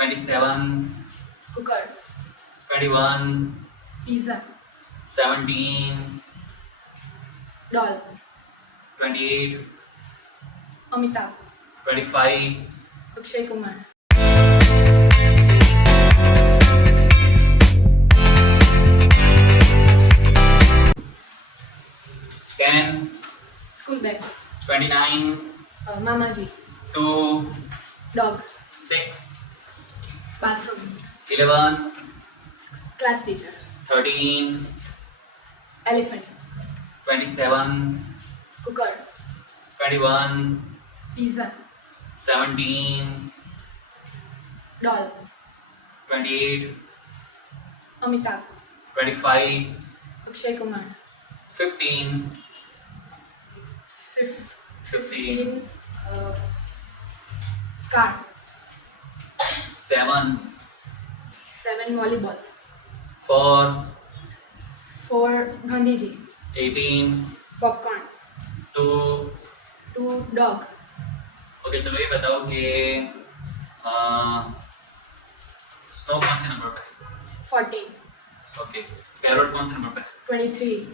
27, cooker, 21, pizza, 17, doll, 28, Amitabh, 25, Akshay Kumar, 10, school bag, 29, Mamaji, 2, dog, 6, bathroom, 11, class teacher, 13, elephant, 27, cooker, 21, pizza, 17, doll, 28, Amitabh, 25, Akshay Kumar, 15, 15, car, 7, 7 volleyball, 4, 4 Gandhiji, 18, popcorn, 2. 2 dog, okay चलो ये बताओ कि snow कौन से number पे है? 14, okay parrot कौन से नंबर पे है? 23,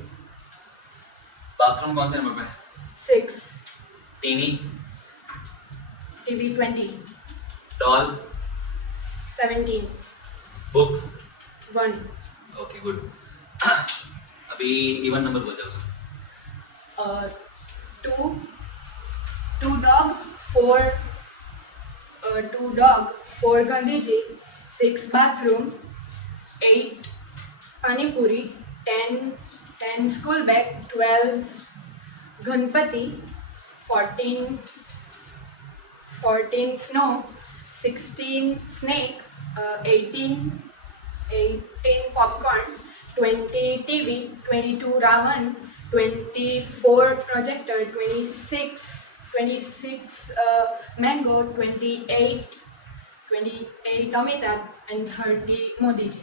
बाथरूम कौन से नंबर पे है? 6, TV, TV 20, doll, 17, books, 1, okay good अभी इवन नंबर बोल जाओ 2 dog, 4 Gandhiji, 6 bathroom, 8 pani puri, 10 school bag, 12 Ganpati, 14 snow, 16 snake, 18 popcorn, 20 TV, 22 Ravan, 24 projector, 26 mango, 28 Amitabh, and 30 Modi ji.